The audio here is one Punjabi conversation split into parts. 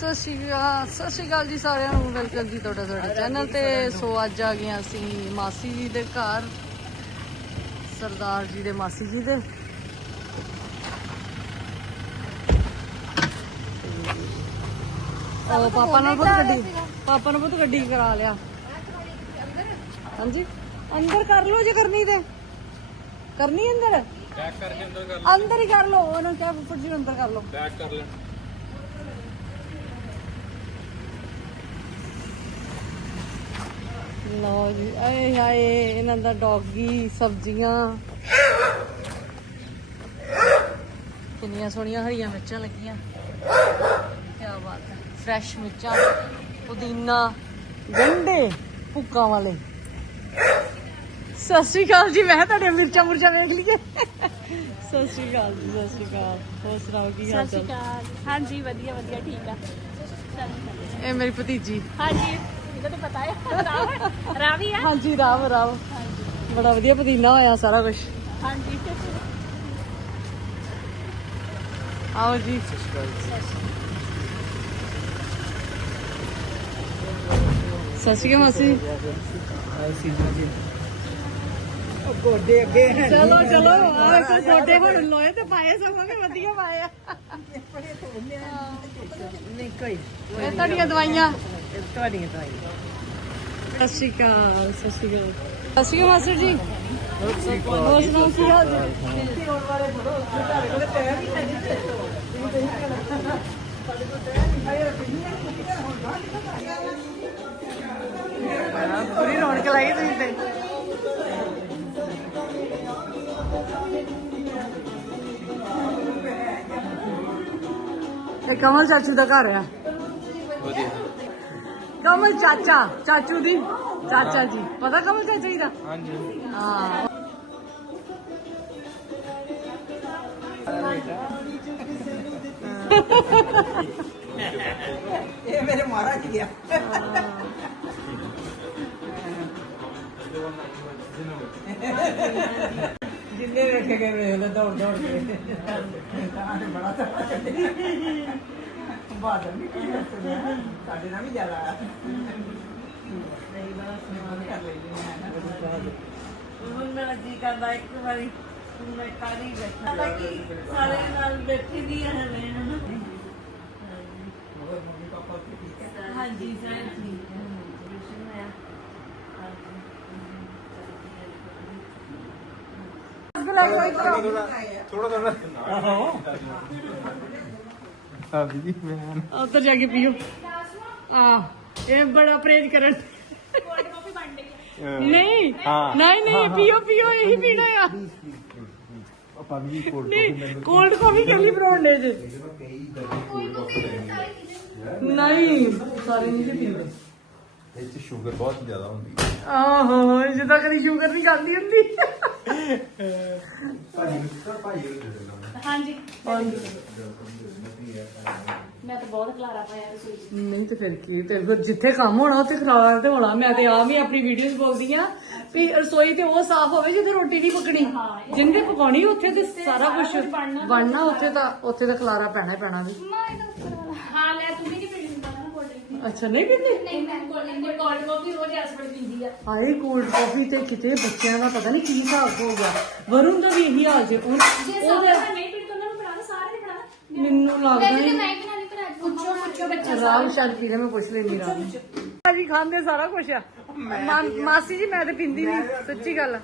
ਸਤਿ ਸ਼੍ਰੀ ਅਕਾਲ ਸਤਿ ਸ਼੍ਰੀ ਅਕਾਲ ਜੀ ਸਾਰਿਆਂ ਨੂੰ। ਵੈਲਕਮ ਜੀ ਤੁਹਾਡਾ ਸਾਡੇ ਚੈਨਲ ਤੇ। ਸੋ ਅੱਜ ਆ ਗਏ ਅਸੀਂ ਮਾਸੀ ਜੀ ਦੇ ਘਰ। ਸਰਦਾਰ ਜੀ ਦੇ ਮਾਸੀ ਜੀ ਦੇ। ਉਹ ਪਾਪਾ ਨਾਲ ਬਹੁਤ ਗੱਡੀ ਪਾਪਾ ਨਾਲ ਬਹੁਤ ਗੱਡੀ ਕਰਾ ਲਿਆ। ਹਾਂਜੀ? ਅੰਦਰ ਕਰ ਲਓ ਜੇ ਕਰਨੀ ਤੇ। ਕਰਨੀ ਅੰਦਰ? ਕਰਕੇ ਅੰਦਰ ਕਰ ਅੰਦਰ ਹੀ ਕਰ ਲਓ। ਉਹਨੂੰ ਕਿਹਾ ਫੁੱਫੜ ਜੀ ਨੂੰ ਅੰਦਰ ਕਰ ਲਓ। ਪੈਕ ਕਰ ਲੈ ਲਓ ਜੀ ਆਏ ਹਾਏ ਇਹਨਾਂ ਦਾ ਡੌਗੀ ਸਬਜ਼ੀਆਂ। ਕਿੰਨੀਆਂ ਸੋਹਣੀਆਂ ਹਰੀਆਂ ਮਿਰਚਾਂ ਲੱਗੀਆਂ। ਕੀ ਬਾਤ ਹੈ ਫਰੈਸ਼ ਮਿਰਚਾਂ ਪੁਦੀਨਾ ਗੰਡੇ ਭੁੱਕਾਂ ਵਾਲੇ। ਸਤਿ ਸ਼੍ਰੀ ਅਕਾਲ ਜੀ ਮੈਂ ਕਿਹਾ ਤੁਹਾਡੀਆਂ ਮਿਰਚਾਂ ਮੁਰਚਾਂ ਵੇਖ ਲਈਏ। ਸਤਿ ਸ਼੍ਰੀ ਅਕਾਲ ਜੀ ਸਤਿ ਸ਼੍ਰੀ ਅਕਾਲ। ਹੋਰ ਸੁਣਾਓ ਕੀ ਹਾਲ ਸਤਿ ਸ਼੍ਰੀ ਚਾਲ? ਅਕਾਲ। ਹਾਂਜੀ ਵਧੀਆ ਵਧੀਆ ਠੀਕ ਆ। ਇਹ ਮੇਰੀ ਭਤੀਜੀ। ਹਾਂਜੀ। ਇਹਦਾ ਤਾਂ ਪਤਾ ਹੈ ਰਾਵ ਰਾਵੀ ਆ? ਹਾਂਜੀ ਰਾਮ ਰਾਮ ਬੜਾ ਵਧੀਆ ਪੁਦੀਨਾ ਹੋਇਆ ਸਾਰਾ ਕੁਝ ਹਾਂਜੀ। ਆਓ ਜੀ। ਸਤਿ ਸ਼੍ਰੀ ਅਕਾਲ ਮਾਸੀ ਗੋਡੇ ਅੱਗੇ ਚਲੋ ਚਲੋ। ਆ ਕੋ ਗੋਡੇ ਹੁਣ ਲੋਏ ਤੇ ਪਾਏ ਸਭਾਂਗੇ ਵਧੀਆ ਪਾਏ ਆ। ਨਹੀਂ ਕੋਈ। ਇਹ ਤੁਹਾਡੀਆਂ ਦਵਾਈਆਂ। ਤੁਹਾਡੀਆਂ ਦਵਾਈਆਂ ਸਤਿ ਸ਼੍ਰੀ ਅਕਾਲ ਸਤਿ ਸ਼੍ਰੀ ਅਕਾਲ ਸਤਿ ਸ਼੍ਰੀ ਅਕਾਲ ਮਾਸਟਰ ਜੀ ਹੋਰ ਸੁਣਾਓ ਕੀ ਹਾਲ ਜੀ ਪੂਰੀ ਰੌਣਕ ਲਾਈ ਤੁਸੀਂ ਤੇ ਇਹ ਕਮਲ ਚਾਚੂ ਦਾ ਘਰ ਆ ਵਧੀਆ ਕਮਲ ਚਾਚਾ ਚਾਚੂ ਦੀ ਚਾਚਾ ਜੀ ਪਤਾ ਕਮਲ ਚਾਚਾ ਜੀ ਦਾ ਹਾਂਜੀ ਹਾਂ ਇਹ ਮੇਰੇ ਮਹਾਰਾਜ ਗਿਆ ਜਿੰਨੇ ਵੇਖੇ ਗਏ ਵੇਖ ਲੈ ਦੌੜ ਦੌੜ ਕੇ ਤਾਂ ਤੇ ਬੜਾ ਤੜਾ ਬਾਦਲ ਵੀ ਕੀ ਕਰਦੇ ਆ ਸਾਡੇ ਨਾਲ ਵੀ ਜ਼ਿਆਦਾ ਆ। ਨਹੀਂ ਬੜਾ ਸਮਾਨ ਕਰ ਲੈਂਦੇ ਆ ਹੁਣ ਮੇਰਾ ਜੀ ਕਰਦਾ ਇੱਕ ਵਾਰੀ ਹੁਣ ਮੈਂ ਕਾਲੀ ਬੈਠਾ। ਤਾਂ ਕਿ ਸਾਰੇ ਨਾਲ ਬੈਠੀ ਦੀ ਹੈ ਮੈਂ ਹਨਾ? ਮਗਰ ਮੰਮੀ ਪਾਪਾ ਤੇ ਠੀਕ ਹੈ? ਹਾਂਜੀ ਸਾਰੇ ਠੀਕ ਹੈ। ਟਿਊਸ਼ਨ ਹੋਇਆ। ਥੋੜਾ ਥੋੜਾ ਹਾਂ ਜੀ ਮੈਂ ਉੱਧਰ ਜਾ ਕੇ ਪੀਓ। ਆ ਇਹ ਬੜਾ ਪ੍ਰੇਜ ਕਰਨ। ਨਹੀਂ ਹਾਂ। ਨਹੀਂ ਨਹੀਂ ਪੀਓ ਪੀਓ ਇਹੀ ਪੀਣਾ ਆ। ਆਪਾਂ ਵੀ ਕੋਲ ਨਹੀਂ ਕੋਲਡ ਕਾਫੀ ਕੱਲੀ ਬਣਾਉਣੇ ਜੇ ਨਹੀਂ ਸਾਰੇ ਨਹੀਂ ਜੀ ਪੀਂਦੇ। ਇਹ ਚ ਸ਼ੂਗਰ ਬਹੁਤ ਜ਼ਿਆਦਾ ਹੁੰਦੀ ਹੈ। ਆਹੋ ਜਿੱਦਾਂ ਕਦੀ ਸ਼ੂਗਰ ਨਹੀਂ ਖਾਂਦੀ ਹੁੰਦੀ। ਭਾਜੀ ਨੂੰ ਸਰ ਭਾਜੀ ਨੂੰ ਦੇ ਦੇਣਾ ਹਾਂਜੀ। ਮੈਂ ਤਾਂ ਬਹੁਤ ਖਲਾਰਾ ਪਾਇਆ ਰਸੋਈ 'ਚ। ਨਹੀਂ ਤੇ ਫਿਰ ਕੀ ਤੇ ਫਿਰ ਜਿੱਥੇ ਕੰਮ ਹੋਣਾ ਉੱਥੇ ਖਰਾਬ ਤੇ ਹੋਣਾ। ਮੈਂ ਤੇ ਹੀ ਆਪਣੀ ਵੀਡੀਓਜ਼ ਬੋਲਦੀ ਆ ਵੀ ਰਸੋਈ ਤੇ ਉਹ ਸਾਫ਼ ਹੋਵੇ ਜਿੱਥੇ ਰੋਟੀ ਨਹੀਂ ਪਕਣੀ। ਜਿੰਦੇ ਪਕਾਉਣੀ ਉੱਥੇ ਤੇ ਸਾਰਾ ਕੁਝ ਬਣਨਾ। ਉੱਥੇ ਤਾਂ ਉੱਥੇ ਤਾਂ ਖਲਾਰਾ ਪੈਣਾ ਹੀ ਪੈਣਾ ਵੀ ਹਾਂ ਲੈ ਤੂੰ ਵੀ ਨਹੀਂ ਪੀਣੀ ਹੁੰਦਾ ਨਾ ਕੋਲਡ ਡਰਿੰਕ ਅੱਛਾ ਨਹੀਂ ਪੀਂਦੇ? ਨਹੀਂ ਮੈਂ ਕੋਲਡ ਕੋਲਡ ਕਾਫੀ ਰੋਜ਼ ਐਸਪਰ ਪੀਂਦੀ ਆ। ਹਾਏ ਕੋਲਡ ਕਾਫੀ ਤੇ ਕਿਤੇ ਬੱਚਿਆਂ ਦਾ ਪਤਾ ਨਹੀਂ ਕੀ ਹਿਸਾਬ ਹੋ ਗਿਆ। ਵਰੁਣ ਦਾ ਵੀ ਇਹੀ ਹਾਲ ਜੇ ਉਹ ਜੇ ਉਹਦਾ ਸਾਰੇ ਨਹੀਂ ਪੀਂਦੇ ਉਹਨਾਂ ਨੂੰ ਬਣਾ ਸਾਰੇ ਬਣਾ ਮੈਨੂੰ ਲੱਗਦਾ ਨਹੀਂ। ਮੈਂ ਬਣਾਣੀ ਪਰ ਅੱਜ ਪੁੱਛੋ ਪੁੱਛੋ ਬੱਚੇ ਰਾਮ ਲੈ ਮੈਂ ਪੁੱਛ ਲੈਣੀ ਰਾਮ ਜੀ ਖਾਂਦੇ ਸਾਰਾ ਕੁਝ ਆ? ਮਾ- ਮਾਸੀ ਜੀ ਮੈਂ ਤੇ ਪਿੰਦੀ ਨਹੀਂ ਸੱਚੀ ਗੱਲ ਆ।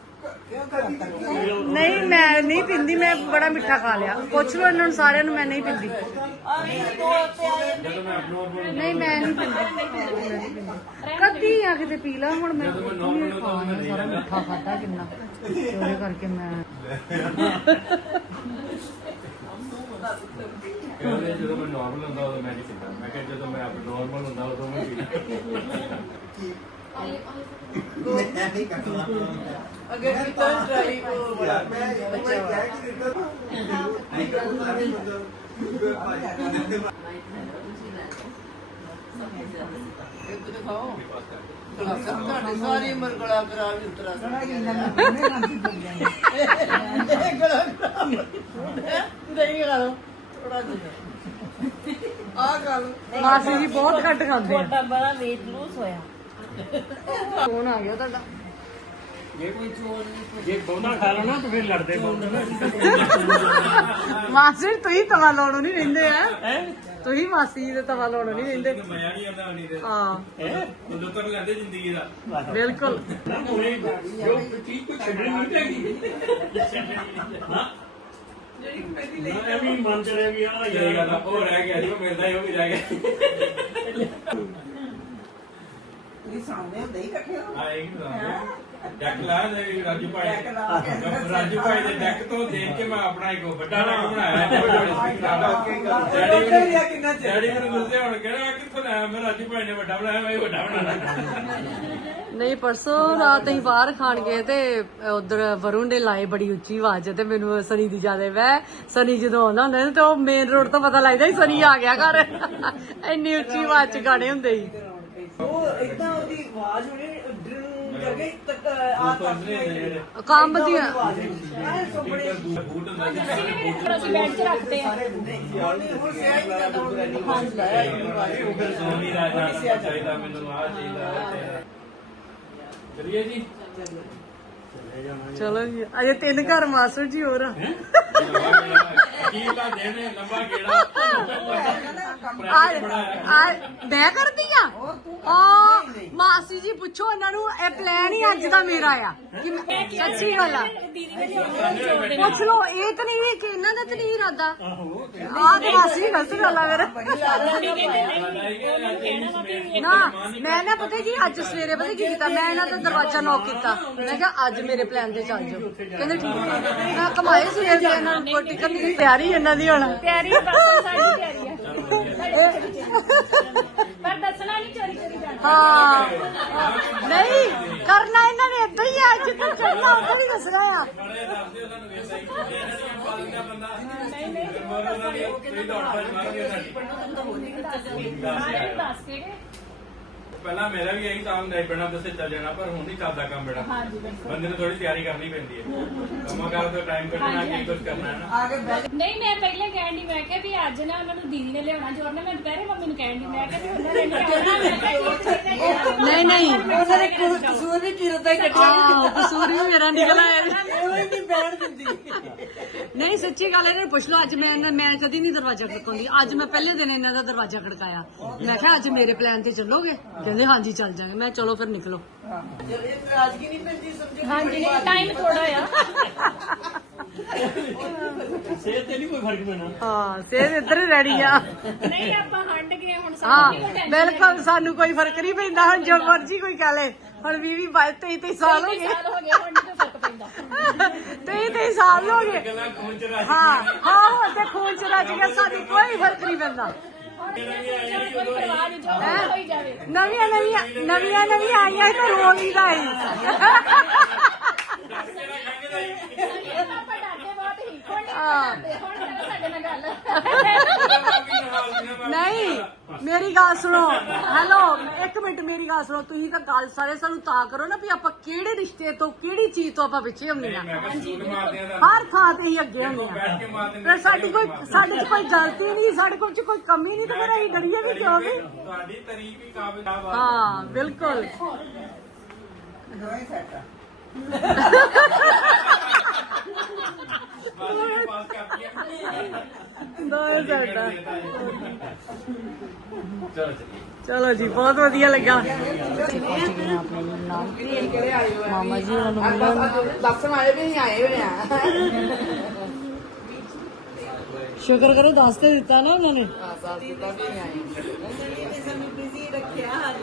ਨਹੀਂ ਮੈਂ ਨਹੀਂ ਪਿੰਦੀ ਮੈਂ ਬੜਾ ਮਿੱਠਾ ਖਾ ਲਿਆ। ਪੁੱਛ ਲਓ ਇਹਨਾਂ ਨੂੰ ਸਾਰਿਆਂ ਨੂੰ ਮੈਂ ਨਹੀਂ ਪਿੰਦੀ। ਨਹੀਂ ਮੈਂ ਨਹੀਂ ਪਿੰਦੀ। ਕਦੀ ਆ ਕਿਤੇ ਪੀ ਲਾ ਹੁਣ ਮੈਂ ਨਹੀਂ ਖਾਣਾ ਸਾਰਾ ਮਿੱਠਾ ਖਾਦਾ ਕਿੰਨਾ? ਤੇ ਉਹਦੇ ਕਰਕੇ ਮੈਂ ਕਹਿੰਦੇ ਜਦੋਂ ਮੈਂ ਨਾਰਮਲ ਹੁੰਦਾ ਉਦੋਂ ਮੈਂ ਨਹੀਂ ਪੀਂਦਾ। ਮੈਂ ਕਿਹਾ ਜਦੋਂ ਮੈਂ ਨਾਰਮਲ ਹੁੰਦਾ ਉਦੋਂ ਮੈਂ ਪੀਂਦਾ। ਅਗੇ ਕੀਤਾ ਟਰਾਈ ਉਹ ਬੜਾ ਬੱਚਾ ਇੱਕ ਦਿਖਾਓ ਤੁਹਾਡੀ ਸਾਰੀ ਉਮਰ ਗਲਾ ਖਰਾਬ ਹੀ ਉਤਰਾ ਗਲਾ ਖਰਾਬ ਨਹੀਂ ਖਾ ਲਓ ਥੋੜਾ ਜਿਹਾ ਆ ਗੱਲ ਮਾਸੀ ਜੀ ਬਹੁਤ ਘੱਟ ਖਾਂਦੇ ਆ। ਤੁਹਾਡਾ ਬੜਾ weight lose ਹੋਇਆ। ਫੋਨ ਆ ਗਿਆ ਤੁਹਾਡਾ। ਜੇ ਕੋਈ ਜੇ ਬਹੁਤਾ ਖਾ ਲਓ ਨਾ ਤਾਂ ਫਿਰ ਲੜਦੇ ਬਹੁਤ ਮਾਸੀ ਤੁਸੀਂ ਤਵਾ ਲਾਉਣੋਂ ਨਹੀਂ ਰਹਿੰਦੇ ਆ ਤੁਸੀਂ ਮਾਸੀ ਜੀ ਦੇ ਤਵਾ ਲਾਉਣੋਂ ਨਹੀਂ ਰਹਿੰਦੇ। ਮਜ਼ਾ ਨਹੀਂ ਆਉਂਦਾ ਨਹੀਂ ਤੇ ਹਾਂ। ਉਦੋਂ ਤੱਕ ਲੈਂਦੇ ਜ਼ਿੰਦਗੀ ਦਾ। ਬਿਲਕੁਲ। ਕੋਈ ਜੋ ਚੀਜ਼ ਕੋਈ ਛੱਡਣੀ ਨਹੀਂ ਚਾਹੀਦੀ। ਨਾ। ਇਹ ਵੀ ਮਨ ਚਲੇ ਵੀ ਆ ਜਾਏਗਾ ਤਾਂ ਉਹ ਰਹਿ ਗਿਆ ਜੀ ਉਹ ਮਿਲਦਾ ਹੀ ਉਹ ਵੀ ਰਹਿ ਗਿਆ। ਤੁਸੀਂ ਸਾਹਮਣੇ ਹੁੰਦੇ ਹੀ ਇਕੱਠੇ ਹੋ ਆ ਇਹ ਵੀ ਡੈਕ ਲਾ ਦੇ ਰਾਜੂ ਭਾਈ ਡੈਕ ਲਾ ਕੇ। ਰਾਜੂ ਭਾਈ ਦੇ ਡੈਕ ਤੋਂ ਦੇਖ ਕੇ ਮੈਂ ਆਪਣਾ ਇੱਕ ਵੱਡਾ ਡੈਕ ਬਣਾਇਆ। ਜੋ ਜੋ ਡੈਡੀ ਡੈਡੀ ਲਿਆ ਕਿੰਨਾ ਚਿਰ? ਡੈਡੀ ਮੈਨੂੰ ਗੁੱਸੇ ਹੁਣ ਕਹਿੰਦਾ ਕਿੱਥੋਂ ਲਾਇਆ ਮੈਂ ਰਾਜੂ ਭਾਈ ਨੇ ਵੱਡਾ ਬਣਾਇਆ ਮੈਂ ਵੀ ਵੱਡਾ ਬਣਾਉਣਾ ਨਹੀਂ ਪਰਸੋਂ ਰਾਤ ਅਸੀਂ ਬਾਹਰ ਖਾਣ ਗਏ ਤੇ ਉਧਰ ਵਰੁਣ ਦੇ ਲਾਏ ਬੜੀ ਉੱਚੀ ਆਵਾਜ਼ ਤੇ ਮੈਨੂੰ ਸਨੀ ਦੀ ਜ਼ਿਆਦਾ ਵੈ ਸਨੀ ਜਦੋਂ ਆਉਂਦਾ ਹੁੰਦਾ ਸੀ ਤੇ ਉਹ ਮੇਨ ਰੋਡ ਤੋਂ ਪਤਾ ਲੱਗਦਾ ਸੀ ਸਨੀ ਆ ਗਿਆ ਘਰ। ਇੰਨੀ ਉੱਚੀ ਆਵਾਜ਼ ਚ ਗਾਣੇ ਹੁੰਦੇ ਸੀ। ਉਹ ਇਦਾਂ ਉਹਦੀ ਆਵਾਜ਼ ਹੁਣੇ ਡਰ ਜਗੇ ਤੱਕ ਆ ਤੱਕ ਕੰਮ ਦੀਆਂ ਆਏ ਸੁਪਨੇ ਬੂਟ ਹੁੰਦਾ ਸੀ ਸਾਰੇ ਬੂਟ ਅਸੀਂ ਬੈਠ ਕੇ ਰੱਖਦੇ ਆ ਹੁਣ ਸਿਆ ਹੀ ਨਹੀਂ ਕਰਦਾ ਹੁਣ ਖਾਣ ਲਾਇਆ ਫਿਰ ਸੋਨੀ ਰਾਜਾ ਚਾਹੀਦਾ ਮੈਨੂੰ ਆ ਚਾਹੀਦਾ ਉਹ ਚਾਹੀਦਾ। ਚਲਿਏ ਜੀ? ਚਲੋ ਜੀ ਅਜੇ ਤਿੰਨ ਘਰ ਮਾਸਟਰ ਜੀ ਹੋਰ ਆ। ਕੀ ਲਾ ਦੇਣੇ ਲੰਬਾ ਗੇੜਾ। ਆ ਆ ਮੈਂ ਕਰਦੀ ਆ? ਆ ਮਾਸੀ ਜੀ ਪੁੱਛੋ ਇਹਨਾਂ ਨੂੰ ਇਹ ਪਲਾਨ ਹੀ ਅੱਜ ਦਾ ਮੇਰਾ ਆ। ਕਿ ਮੈਂ- ਸੱਚੀ ਆ? ਦੇ ਪੁੱਛ ਲੋ ਇਹ ਤਾਂ ਨਹੀਂ ਕਿ ਇਹਨਾਂ ਦਾ ਤਾਂ ਨਹੀਂ ਇਰਾਦਾ? ਆਹ ਤੇ ਮਾਸੀ ਗੱਲ ਆ ਮੇਰਾ ਨਾ ਮੈਂ ਨਾ ਪਤਾ ਕੀ ਅੱਜ ਸਵੇਰੇ ਪਤਾ ਕੀ ਕੀਤਾ? ਮੈਂ ਇਹਨਾਂ ਦਾ ਦਰਵਾਜ਼ਾ ਨੌਕ ਕੀਤਾ। ਮੈਂ ਕਿਹਾ ਅੱਜ ਮੇਰੇ ਪਲਾਨ ਤੇ ਚੱਲ ਜਾਓ। ਕਹਿੰਦੇ ਠੀਕ ਹੈ ਮੈਂ ਕਮਾਏ ਸਵੇਰ ਦੇ ਇਹਨਾਂ ਨੂੰ ਕੋਈ ਟਿਕਟ ਨਹੀਂ ਤਿਆਰੀ ਇਹਨਾਂ ਦੀ ਹੁਣ। ਤਿਆਰੀ ਬਸ ਸਾਡੀ ਤਿਆਰੀ ਆ। ਪਰ ਦੱਸਣਾ ਨਹੀਂ ਚੋਰੀ ਚੋਰੀ ਜਾਣਾ। ਹਾਂ। ਨਹੀਂ ਕਰਨਾ ਇਹਨਾਂ ਨੇ ਏਦਾਂ ਹੀ ਆ ਜਿੱਦਾਂ ਚੜਨਾ ਉੱਧਰ ਹੀ ਦੱਸਣਾ ਆ। ਨਹੀਂ ਨਹੀਂ ਨਹੀਂ ਉਹਨਾਂ ਦੀ ਕੋਈ ਦੌੜ ਭੱਜ ਮਾਰ ਕੇ ਸਾਡੀ। ਸਾਰੇ ਦੱਸ ਕੇ ਗਏ। ਪਹਿਲਾਂ ਮੇਰਾ ਵੀ ਇਹੀ ਕੰਮ ਸੀ ਬਿਨਾਂ ਦੱਸੇ ਚੱਲ ਜਾਣਾ ਪਰ ਹੁਣ ਨਹੀਂ ਚੱਲਦਾ ਕੰਮ ਬੜਾ ਬੰਦੇ ਨੂੰ ਥੋੜੀ ਤਿਆਰੀ ਕਰਨੀ ਪੈਂਦੀ ਹੈ। ਕੰਮਾਂ ਕਾਰ ਤੋਂ ਟਾਈਮ ਕੱਢਣਾ ਕੀ ਕੁਝ ਕਰਨਾ ਹੈ ਨਾ? ਬੈਠ ਨਹੀਂ ਮੈਂ ਪਹਿਲੇ ਕਹਿਣ ਦੀ ਮੈਂ ਕਿਹਾ ਵੀ ਅੱਜ ਨਾ ਉਹਨਾਂ ਨੂੰ ਦੀਦੀ ਨੇ ਲਿਆਉਣਾ ਜੋੜ ਨੇ ਮੈਂ ਦੁਪਹਿਰੇ ਮੰਮੀ ਨੂੰ ਕਹਿਣ ਦੀ ਮੈਂ ਕਿਹਾ ਵੀ ਉਹਨਾਂ ਨੇ ਨਹੀਂ ਆਉਣਾ ਮੈਂ ਕਿਹਾ ਕੀ ਚਾਹੀਦਾ ਨਹੀਂ ਨਹੀਂ। ਉਹਨਾਂ ਨੇ ਕੋਈ ਕਸੂਰ ਨਹੀਂ ਕੀਤਾ ਹੀ ਕੱਟਿਆ ਆਹ ਕਸੂਰ ਵੀ ਮੇਰਾ ਨਿਕਲ ਆਇਆ। ਇਹੋ ਹੀ ਨਹੀਂ ਬੈਠ ਦਿੰਦੀ। ਨਹੀਂ ਸੱਚੀ ਗੱਲ ਇਹਨਾਂ ਨੂੰ ਪੁੱਛ ਲਓ ਅੱਜ ਮੈਂ ਇਹਨਾਂ- ਮੈਂ ਕਦੀ ਨਹੀਂ ਦਰਵਾਜ਼ਾ ਖੜਕਾਉਂਦੀ। ਅੱਜ ਮੈਂ ਪਹਿਲੇ ਦਿਨ ਇਹਨਾਂ ਦਾ ਦਰਵਾਜ਼ਾ ਖੜਕਾਇਆ। ਮੈਂ ਕਿਹਾ ਅੱਜ ਮੇਰੇ ਪਲਾਨ ਤੇ ਚੱਲੋਗੇ? ਕਹਿੰਦੇ ਹਾਂਜੀ ਚੱਲ ਜਾਾਂਗੇ। ਮੈਂ ਚਲੋ ਫਿਰ ਨਿਕਲੋ। ਜਦ ਇਹ ਨਾਰਾਜ਼ਗੀ ਨਹੀਂ ਪੈਂਦੀ ਸਮਝੇ ਹਾਂਜੀ ਨਹੀਂ ਟਾਈਮ ਥੋੜਾ ਆ। ਸਿਹਤ ਤੇ ਨਹੀਂ ਕੋਈ ਫ਼ਰਕ ਪੈਣਾ। ਹਾਂ ਸੇਰ ਇੱਧਰ ਹੀ ਰੈਡੀ ਆ। ਨਹੀਂ ਆਪਾਂ ਹੰਡ ਗਏ ਹੁਣ ਹਾਂ ਸਾਨੂੰ ਨਹੀਂ ਕੋਈ ਬਿਲਕੁਲ ਸਾਨੂੰ ਕੋਈ ਫ਼ਰਕ ਨਹੀਂ ਪੈਂਦਾ ਹੁਣ ਜੋ ਮਰਜ਼ੀ ਕੋਈ ਕਹ ਲੇ। ਹੁਣ 20 20 22 23 23 ਸਾਲ ਹੋ ਗਏ। ਸਾਲ ਹੋ ਗਏ ਹੁਣ ਨਹੀਂ ਕੋਈ ਫ਼ਰਕ ਪੈਂਦਾ। 23 23 ਸਾਲ ਹੋ ਗਏ। ਗੱਲਾਂ ਖੂਨ ਚ ਰੱਜ ਹਾਂ ਹਾਂ ਹੁਣ ਤੇ ਖੂਨ ਚ ਰੱਜ ਗਿਆ ਸਾਨੂੰ ਕੋਈ ਫ਼ਰਕ ਨਹੀਂ ਪੈਂਦਾ। ਨਵੀਆਂ ਨਵੀਆਂ ਨਵੀਆਂ ਨਵੀਆਂ ਆਈਆਂ ਤਾਂ ਰੋਲੀ ਦਾ ਹੀ ਡਰਦੇ ਬਹੁਤ ਹੀ ਹਾਂ। ਸਾਡੇ ਨਾਲ ਗੱਲ ਨਹੀਂ ਮੇਰੀ ਗੱਲ ਸੁਣੋ। ਹੈਲੋ ਇੱਕ ਮਿੰਟ ਮੇਰੀ ਗੱਲ ਸੁਣੋ। ਤੁਸੀਂ ਤਾਂ ਗੱਲ ਸਾਰੇ ਸਾਨੂੰ ਤਾਂ ਕਰੋ ਨਾ ਵੀ ਆਪਾਂ ਕਿਹੜੇ ਰਿਸ਼ਤੇ ਤੋਂ ਕਿਹੜੀ ਚੀਜ਼ ਤੋਂ ਆਪਾਂ ਪਿੱਛੇ ਹੁੰਦੇ ਆ ਹਰ ਥਾਂ ਤੇ ਹੀ ਅੱਗੇ ਹੁੰਦੇ ਆ ਮਾਰ ਫਿਰ ਸਾਡੀ ਕੋਈ ਸਾਡੇ 'ਚ ਕੋਈ ਗਲਤੀ ਨਹੀਂ ਸਾਡੇ ਕੋਲ 'ਚ ਕੋਈ ਕਮੀ ਨਹੀਂ ਤੇ ਫਿਰ ਅਸੀਂ ਡਰੀਏ ਵੀ ਕਿਉਂ ਵੀ ਤੁਹਾਡੀ ਤਾਰੀਫ ਹੀ ਕਾਬਿਲ ਆ ਹਾਂ ਬਿਲਕੁਲ। ਦੋਵੇਂ ਸੈੱਟ ਆ। ਪਾਸ ਕਰ ਦਿਆ ਦੋਵੇਂ ਸਾਡਾ ਚਲੋ ਚਲੀਏ ਚਲੋ ਜੀ ਬਹੁਤ ਵਧੀਆ ਲੱਗਾ ਮਾਮਾ ਜੀ ਉਹਨਾਂ ਨੂੰ ਮਿਲਣ ਦੱਸਣ ਆਏ ਵੀ ਨਹੀਂ ਆਏ ਹੋਏ ਆ ਸ਼ੁਕਰ ਕਰੋ ਦੱਸ ਤੇ ਦਿੱਤਾ ਨਾ ਉਹਨਾਂ ਨੇ ਦੱਸ ਦਿੱਤਾ ਵੀ ਨਹੀਂ ਆਏ ਸਾਨੂੰ ਬਿਜ਼ੀ ਰੱਖਿਆ ਹਰ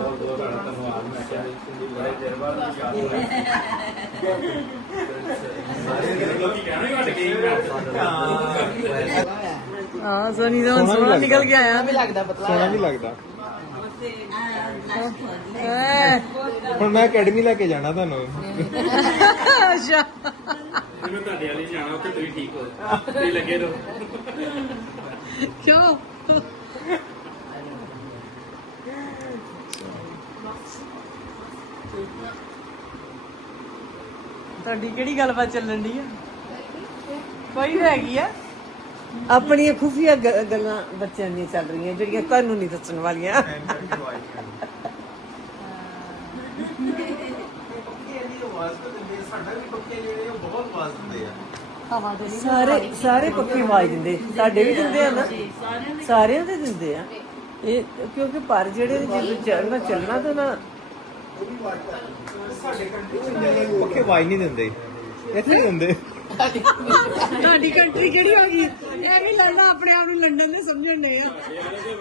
ਬਹੁਤ ਬਹੁਤ ਧੰਨਵਾਦ ਮੈਂ ਕਿਹਾ ਲਈ ਬੜੇ ਚਿਰ ਬਾਅਦ ਯਾਦ ਹੀ ਸਨੀ ਦਾ ਸੋਹਣਾ ਨਿਕਲ ਕੇ ਆਇਆ। ਵੀ ਲੱਗਦਾ ਪਤਲਾ ਸੋਹਣਾ ਵੀ ਲੱਗਦਾ। ਹੁਣ ਮੈਂ ਅਕੈਡਮੀ ਲੈ ਕੇ ਜਾਣਾ ਤੁਹਾਨੂੰ। ਅੱਛਾ। ਜਿਵੇਂ ਤੁਹਾਡੇ ਵਾਲੀ ਜਾਣਾ ਉੱਥੇ ਤੁਸੀਂ ਠੀਕ ਹੋ। ਤੁਸੀਂ ਲੱਗੇ ਰਹੋ। ਕਿਉਂ? ਤੁਹਾਡੀ ਕਿਹੜੀ ਗੱਲਬਾਤ ਚੱਲਣ ਦੀ ਆ? ਕੋਈ ਤਾਂ ਹੈਗੀ ਆ। ਆਪਣੀਆਂ ਖੁਫੀਆ ਗ- ਗੱਲਾਂ ਬੱਚਿਆਂ ਦੀਆਂ ਚੱਲ ਰਹੀਆਂ, ਜਿਹੜੀਆਂ ਤੁਹਾਨੂੰ ਨਹੀਂ ਦੱਸਣ ਵਾਲੀਆਂ। ਹਵਾ ਦੇ ਸਾਰੇ ਸਾਰੇ ਪੱਕੇ ਆਵਾਜ਼ ਦਿੰਦੇ। ਸਾਡੇ ਵੀ ਦਿੰਦੇ ਆ ਨਾ? ਸਾਰਿਆਂ ਦੇ ਦਿੰਦੇ ਆ। ਇਹ, ਕਿਉਂਕਿ ਪਰ ਜਿਹੜੇ ਨੇ ਚੱਲਣਾ ਚੱਲਣਾ ਤਾਂ ਨਾ ਸਾਡੇ ਕੰਟਰੀ ਚ ਪੱਕੇ ਵਾਈ ਨਹੀਂ ਦਿੰਦੇ। ਇੱਥੇ ਨਹੀਂ ਦਿੰਦੇ। ਤੁਹਾਡੀ ਕੰਟਰੀ ਕਿਹੜੀ ਆ ਗਈ? ਇਹ ਵੀ ਲੜਨਾ ਆਪਣੇ ਆਪ ਨੂੰ ਲੰਡਨ ਦੇ ਸਮਝਣ ਦੇ ਆ।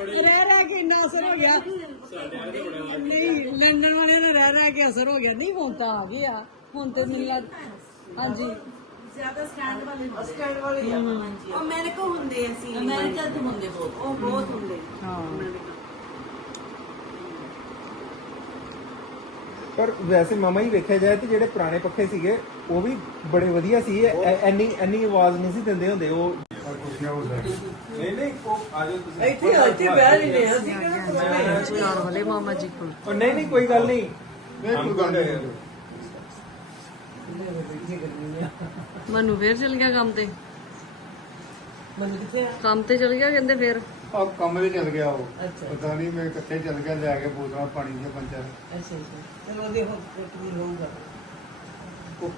ਰਹਿ ਰਹਿ ਕੇ ਇੰਨਾ ਅਸਰ ਹੋ ਗਿਆ। ਨਹੀਂ ਲੰਡਨ ਵਾਲਿਆਂ ਦਾ ਰਹਿ ਰਹਿ ਕੇ ਅਸਰ ਹੋ ਗਿਆ। ਨਹੀਂ ਹੁਣ ਤਾਂ ਆ ਗਿਆ ਹੁਣ ਤੇ ਮੈਨੂੰ ਲੱਗ ਹਾਂਜੀ। ਜ਼ਿਆਦਾ ਸਟੈਂਡ ਵਾਲੇ ਸਟੈਂਡ ਵਾਲੇ ਉਹ ਅਮਰੀਕਾ ਹੁੰਦੇ ਸੀ। ਅਮਰੀਕਾ ਤੋਂ ਹੁੰਦੇ ਬਹੁਤ ਉਹ ਬਹੁਤ ਹੁੰਦੇ ਹਾਂ ਪਰ ਵੈਸੇ ਮਾਮਾ ਹੀ ਵੇਖਿਆ ਜਾਏ ਤੇ ਜਿਹੜੇ ਪੁਰਾਣੇ ਪੱਖੇ ਸੀਗੇ ਉਹ ਵੀ ਬੜੇ ਵਧੀਆ ਸੀ। ਐਨੀ ਐਨੀ ਆਵਾਜ਼ ਨਹੀਂ ਸੀ ਦਿੰਦੇ ਹੁੰਦੇ ਉਹ ਨਹੀਂ ਨਹੀਂ ਉਹ ਆ ਜਾਓ ਤੁਸੀਂ। ਇੱਥੇ ਇੱਥੇ ਬਹਿ ਲੈਂਦੇ ਆ ਅਸੀਂ ਕਿਹੜਾ ਚੁਨਾਰ ਵਾਲੇ ਮਾਮਾ ਜੀ ਕੋਲ। ਉਹ ਨਹੀਂ ਨਹੀਂ ਕੋਈ ਗੱਲ ਨਹੀਂ। ਨਹੀਂ ਕੋਈ ਗੱਲ ਨਹੀਂ ਮਨੂ ਫੇਰ ਚਲ ਗਿਆ ਕੰਮ ਤੇ। ਕਿੱਥੇ ਆ? ਕੰਮ ਤੇ ਚਲ ਗਿਆ ਕਹਿੰਦੇ ਫੇਰ। ਆ ਕੰਮ ਤੇ ਚੱਲ ਗਿਆ ਉਹ। ਅੱਛਾ। ਪਤਾ ਨਹੀਂ ਮੈਂ ਕਿੱਥੇ ਚੱਲ ਗਿਆ ਲੈ ਕੇ ਬੋਤਲਾਂ ਪਾਣੀ ਦੀਆਂ ਪੰਚਾਂ। ਅੱਛਾ ਅੱਛਾ। ਚਲੋ ਉਹਦੇ ਹੁਣ ਕੀ ਹੋਊਗਾ ਉਹ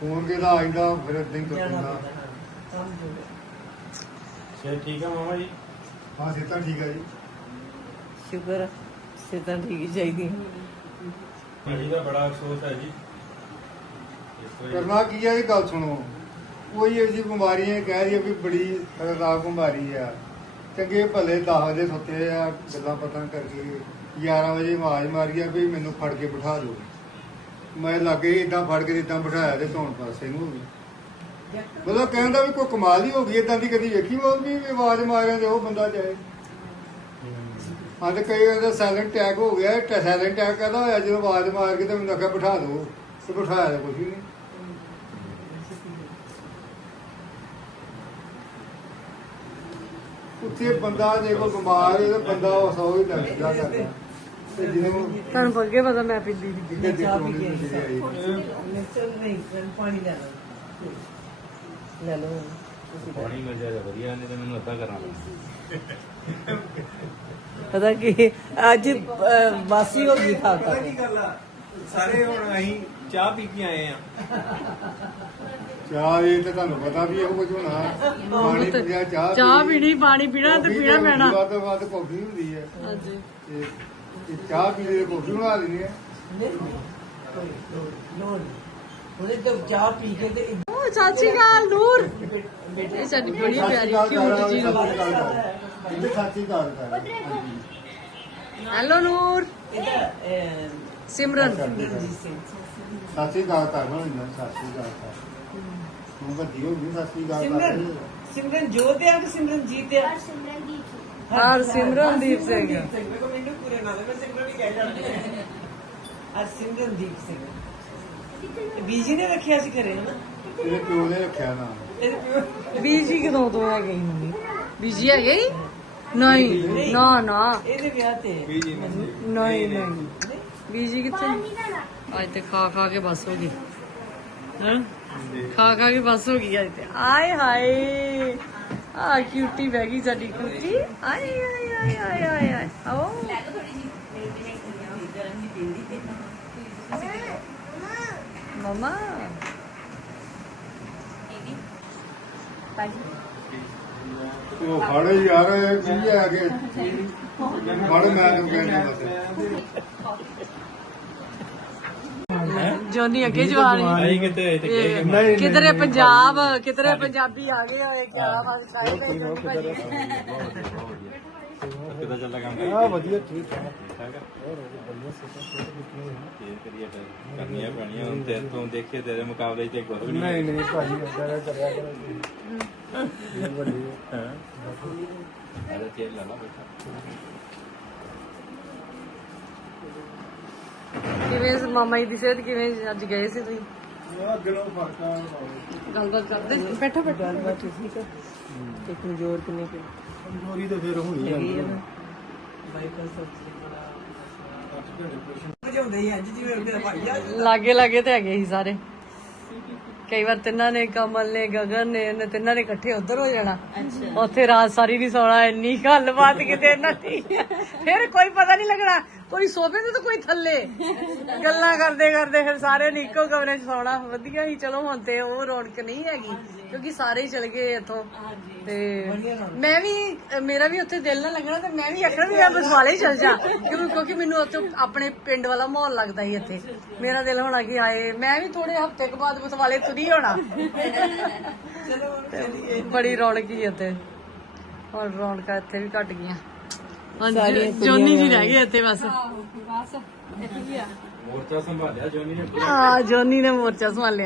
ਫੋਨ ਕਿਹਦਾ ਆਈਦਾ ਫਿਰ ਇਦਾਂ ਹੀ ਕਰਦਾ ਠੀਕ ਆ ਮਾਮਾ ਜੀ? ਹਾਂ ਸਿੱਧਾ ਠੀਕ ਹੈ ਜੀ। ਸ਼ੁਕਰ ਆ, ਸਿਹਤਾਂ ਠੀਕ ਹੀ ਚਾਹੀਦੀ ਭਾਜੀ ਦਾ ਬੜਾ ਅਫਸੋਸ ਹੈ ਜੀ। ਕਰਨਾ ਕੀ ਹੈ ਇਹ ਗੱਲ ਸੁਣੋ। ਕੋਈ ਐਸੀ ਬਿਮਾਰੀ ਹੈ ਕਹਿ ਰਹੀ ਵੀ ਬੜੀ ਖਤਰਨਾਕ ਬਿਮਾਰੀ ਆ। ਚੰਗੇ ਭਲੇ 10 ਵਜੇ ਸੁੱਤੇ ਆ, ਗੱਲਾਂ ਪਤਾ ਕਰਕੇ 11 ਵਜੇ ਆਵਾਜ਼ ਮਾਰੀ ਆ ਵੀ ਮੈਨੂੰ ਫੜ ਕੇ ਬਿਠਾ ਦਿਓ। ਮੈਂ ਲੱਗੇ ਇਦਾਂ ਫੜ ਕੇ ਇਦਾਂ ਬਿਠਾਇਆ ਤੇ ਧੌਣ ਪਾਸੇ ਨੂੰ। ਹੋ ਗਈ ਮਤਲਬ ਕਹਿੰਦਾ ਵੀ ਕੋਈ ਕਮਾਲ ਹੀ ਹੋ ਗਈ ਇਦਾਂ ਦੀ ਕਦੀ ਵੇਖੀ ਮੌਤ ਵੀ ਆਵਾਜ਼ ਮਾਰਿਆ ਤੇ ਉਹ ਬੰਦਾ ਜਾਏ। ਹਾਂ, ਤੇ ਕਈ ਕਹਿੰਦੇ ਸਾਇਲੈਂਟ ਅਟੈਕ ਹੋ ਗਿਆ ਸਾਇਲੈਂਟ ਅਟੈਕ ਕਹਦਾ ਹੋਇਆ ਜਦੋਂ ਆਵਾਜ਼ ਮਾਰ ਕੇ ਤੇ ਮੈਨੂੰ ਆਖਿਆ ਬਿਠਾ ਦਿਓ, ਤੇ ਬਿਠਾਇਆ ਤਾਂ ਕੁਝ ਵੀ ਨਹੀਂ। ਉੱਥੇ ਬੰਦਾ ਜੇ ਕੋਈ ਬਿਮਾਰ ਹੈ ਤਾਂ ਬੰਦਾ ਉਹ ਸੌ ਹੀ ਲੱਗਦਾ ਕਰਦਾ ਤੇ ਜਦੋਂ ਤੁਹਾਨੂੰ ਅੱਗੇ ਪਤਾ ਮੈਂ ਪਿੱਲੀ ਦੀ ਕਿਤੇ ਚਾਹ ਪੀ ਦੇਖੋ ਕੇ ਨਹੀਂ ਨਹੀਂ ਪਾਣੀ ਲੈ ਲਓ। ਲੈ ਲਓ। ਪਾਣੀ ਮਿਲ ਜਾਏ ਤਾਂ ਵਧੀਆ ਨਹੀਂ ਤੇ ਮੈਨੂੰ ਅੱਧਾ ਕਰਾਉਣਾ ਪਤਾ ਕੀ ਅੱਜ ਬਾਸੀ ਹੋ ਗਈ ਖਾ ਪਤਾ ਖਾ ਕੀ ਗੱਲ ਆ? ਸਾਰੇ ਹੁਣ ਅਸੀਂ ਚਾਹ ਪੀ ਕੇ ਆਏ ਆ। ਚਾਹ ਇਹ ਤਾਂ ਤੁਹਾਨੂੰ ਪਤਾ ਵੀ ਇਹੋ ਕੁਝ ਹੋਣਾ। ਪਾਣੀ ਚਾਹ ਚਾਹ ਪੀ। ਪੀਣੀ ਪਾਣੀ ਪੀਣਾ ਤੇ ਕੌਫੀ ਪੀਣਾ ਪੈਣਾ। ਵੱਧ ਤੋਂ ਵੱਧ ਕਾਫੀ ਹੁੰਦੀ ਹੈ। ਹਾਂਜੀ। ਤੇ ਤੇ ਚਾਹ ਪੀ ਲਈ ਕਾਫੀ ਬਣਾ ਲੈਣੀ ਹੈ। ਨਹੀਂ ਕੋਈ ਲੋੜ ਉਹਦੇ ਤੋਂ ਚਾਹ ਪੀ ਕੇ ਤੇ ਓ ਚਾਚੀ ਗਾਲ ਨੂਰ। ਸਾਡੀ ਬੜੀ ਪਿਆਰੀ ਕਿਊਟ ਜੀ ਗੱਲ ਕਰ। ਹੈਲੋ ਸਿਮਰਨ। ਗੱਲ ਕਰ ਗੱਲ ਕਰ ਹੁਣ ਵੱਡੀ ਹੋ ਗਈ ਸਾਥੀ ਗੱਲ ਕਰ ਸਿਮਰਨ ਰਹੀ ਹੈ। ਸਿਮਰਨ ਜੋਤ ਆ ਕਿ ਸਿਮਰਨਜੀਤ ਆ ਹਰ ਸਿਮਰਨਦੀਪ ਸਿੰਘ ਸਿਮਰਨਦੀਪ ਸਿੰਘ। ਮੈਂ ਕਿਹਾ ਮੈਨੂੰ ਪੂਰੇ ਨਾਮ ਮੈਂ ਸਿਮਰਨ ਹੀ ਕਹਿ ਜਾਂਦੀ ਅੱਜ ਸਿਮਰਨਦੀਪ ਸਿੰਘ। ਬੀਜੀ ਨੇ ਰੱਖਿਆ ਸੀ ਘਰੇ ਹਨਾ? ਇਹਦੇ ਪਿਓ ਨੇ ਰੱਖਿਆ ਨਾਮ ਇਹਦੇ ਪਿਓ ਬੀਜੀ ਕਦੋਂ ਤੋਂ ਹੈਗੇ ਸੀ ਮੰਮੀ? ਬੀਜੀ ਹੈਗੇ? ਹੀ? ਨਹੀਂ ਨਾ ਨਾ। ਇਹਦੇ ਵਿਆਹ ਤੇ। ਨਹੀਂ ਨਹੀਂ ਬੀਜੀ ਕਿੱਥੇ? ਅੱਜ ਤੇ ਖਾ ਖਾ ਕੇ ਬਸ ਹੋ ਗਈ। ਹਾਂ? ਖਾ ਖਾ ਕੇ ਬਸ ਹੋ ਗਈ ਅੱਜ ਤੇ। ਆਏ ਹਾਏ। ਆ ਕਿਊਟੀ ਬਹਿ ਗਈ ਸਾਡੀ ਕੁੱਤੀ ਆਏ ਆਏ ਆਏ ਆਏ ਆਏ ਆਏ। ਆਓ। ਮਮਾ। ਤੇ ਉਹ ਫੜ ਯਾਰ, ਇਹ ਕੀ ਆ ਕੇ ਫੜ ਮੈਂ ਤੈਨੂੰ ਕਹਿੰਦਾ ਬਸ ਜੋਨੀ ਅੱਗੇ ਜਵਾਨ ਆਈ ਕਿਤੇ ਹੋਏ ਤੇ ਗਏ ਇਹ ਕਿਧਰੇ ਪੰਜਾਬ ਕਿਧਰੇ ਪੰਜਾਬੀ ਆ ਗਏ ਹੋਏ ਕਿਆ ਬਾਤ ਸਾਰੇ ਕਿਦਾਂ ਚੱਲਦਾ ਕੰਮ? ਆ ਵਧੀਆ ਠੀਕ ਹੈ। ਇਹ ਕਰੀਏ ਤਾਂ ਕਰਨੀਆਂ ਪੈਣੀਆਂ ਹੁਣ ਤੇ ਤੂੰ ਦੇਖੇ ਤੇਰੇ ਮੁਕਾਬਲੇ 'ਚ ਤੇ ਕੁਝ ਵੀ ਨਹੀਂ ਨਹੀਂ। ਨਹੀਂ ਭਾਜੀ ਏਦਾਂ ਦਾ ਕਰਿਆ ਕਰੋ ਇਹ ਵੱਡੀ ਹੈ ਇਹਦਾ ਤੇਲ ਲਾ ਲਾ ਬੇਟਾ ਕਿਵੇਂ ਸੀ ਮਾਮਾ ਜੀ ਦੀ ਸਿਹਤ ਕਿਵੇਂ ਅੱਜ ਗਏ ਸੀ ਤੁਸੀਂ? ਗੱਲਬਾਤ ਕਰਦੇ ਬੈਠੋ ਬੈਠੋ। ਗੱਲਬਾਤ ਠੀਕ ਹੈ। ਤੇ ਕਮਜ਼ੋਰ ਕਿੰਨੇ ਕਿ? ਕਮਜ਼ੋਰੀ ਤਾਂ ਫਿਰ ਹੋਣੀ ਹੈਗੀ ਹੈ ਨਾ। ਬਾਈਕਲ ਸਭ ਵਜਾਉਂਦੇ ਹੀ ਅੱਜ ਜਿਵੇਂ ਮੇਰਾ ਭਾਈ ਆ। ਲਾਗੇ ਲਾਗੇ ਤੇ ਹੈਗੇ ਸੀ ਸਾਰੇ। ਕਈ ਵਾਰ ਤਿੰਨਾਂ ਨੇ ਕਮਲ ਨੇ ਗਗਨ ਨੇ ਇਹਨੇ ਤਿੰਨਾਂ ਨੇ ਇਕੱਠੇ ਉੱਧਰ ਹੋ ਜਾਣਾ। ਉੱਥੇ ਰਾਤ ਸਾਰੀ ਨਹੀਂ ਸੌਣਾ ਇੰਨੀ ਗੱਲਬਾਤ ਕਿਤੇ ਇਹਨਾਂ ਦੀ ਫਿਰ ਕੋਈ ਪਤਾ ਨਹੀਂ ਲੱਗਣਾ। ਕੋਈ ਸੋਫੇ ਤੇ ਤਾਂ ਕੋਈ ਥੱਲੇ। ਗੱਲਾਂ ਕਰਦੇ ਕਰਦੇ ਫਿਰ ਸਾਰੇ ਨੇ ਇੱਕੋ ਕਮਰੇ 'ਚ ਸੌਣਾ। ਵਧੀਆ ਹੀ ਚਲੋ ਹੁਣ ਤੇ ਉਹ ਰੌਣਕ ਨਹੀਂ ਹੈਗੀ ਕਿਉਂਕਿ ਸਾਰੇ ਹੀ ਚਲੇ ਗਏ ਇੱਥੋਂ। ਤੇ ਮੈਂ ਵੀ ਮੇਰਾ ਵੀ ਉੱਥੇ ਦਿਲ ਨਾ ਲੱਗਣਾ ਤੇ ਮੈਂ ਵੀ ਆਖਣਾ ਵੀ ਮੈਂ ਬਸਵਾਲੇ ਹੀ ਚਲ ਜਾ। ਕਿਉਂਕਿ ਕਿਉਂਕਿ ਮੈਨੂੰ ਉੱਥੇ ਆਪਣੇ ਪਿੰਡ ਵਾਲਾ ਮਾਹੌਲ ਲੱਗਦਾ ਸੀ ਇੱਥੇ। ਮੇਰਾ ਦਿਲ ਹੋਣਾ ਕਿ ਆਏ ਮੈਂ ਵੀ ਥੋੜੇ ਹਫ਼ਤੇ ਕੁ ਬਾਅਦ ਬਸਵਾਲੇ ਤੁਰੀ ਹੋਣਾ। ਬੜੀ ਰੌਣਕ ਹੀ ਇੱਥੇ। ਹੁਣ ਰੌਣਕਾਂ ਇੱਥੇ ਵੀ ਘਟ ਗਈਆਂ। ਹਾਂਜੀ ਜੋਨੀ ਜੀ ਰਹਿ ਗਏ ਇੱਥੇ ਬਸ। ਮੋਰਚਾ ਸੰਭਾਲਿਆ ਜੋਨੀ ਨੇ? ਹਾਂ ਜੋਨੀ ਨੇ ਮੋਰਚਾ ਸੰਭਾਲਿਆ।